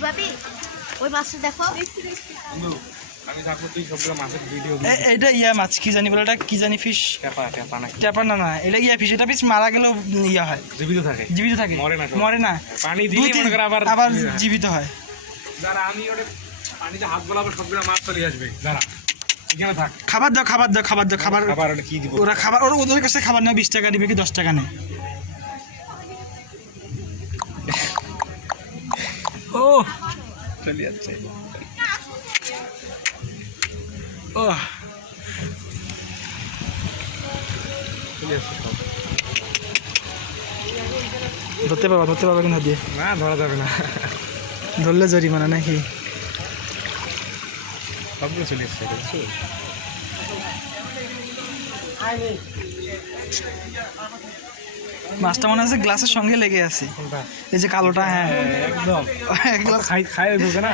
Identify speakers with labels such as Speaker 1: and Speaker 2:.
Speaker 1: ভাবি? ওই মাছটা দেখো।
Speaker 2: আমি থাকব তুই সবগুলো মাছের ভিডিও
Speaker 3: এটা ইয়া মাছ কি জানি বলে এটা কি জানি ফিশ না না এটা ইয়া ফিশ এটা ফিশ মারা গেলেও ইয়া হয়।
Speaker 2: জীবিত থাকে?
Speaker 3: জীবিত থাকে।
Speaker 2: মরে না
Speaker 3: মরে না।
Speaker 2: পানি
Speaker 3: তিন-
Speaker 2: মনে কর আবার
Speaker 3: আবার
Speaker 2: ইয়ে
Speaker 3: জীবিত হয়।
Speaker 2: যারা আমি ওটা পানিতে হাত বলাবো সবগুলো মাছ চলে আসবে। যারা
Speaker 3: খাবার দাও খাবার দাও খাবার দাও খাবার ওরা খাবার ওরা ওদের কাছে খাবার নেয় বিশ টাকা দিবে কি দশ টাকা নেয়। ও।
Speaker 2: চলে যাচ্ছে।
Speaker 3: ও। ধরতে পারবা ধরতে পারবা কিন্তু দিয়ে?
Speaker 2: না ধরা যাবে না।
Speaker 3: ধরলে জরিমানা নাকি?
Speaker 2: সবগুলো চলে এসছে বুঝছ?
Speaker 3: মাছটা মনে হচ্ছে গ্লাসের সঙ্গে লেগে আছে এই যে কালোটা হ্যাঁ
Speaker 2: একদম
Speaker 3: এক গ্লাস
Speaker 2: খাই খাই ঢুকে না।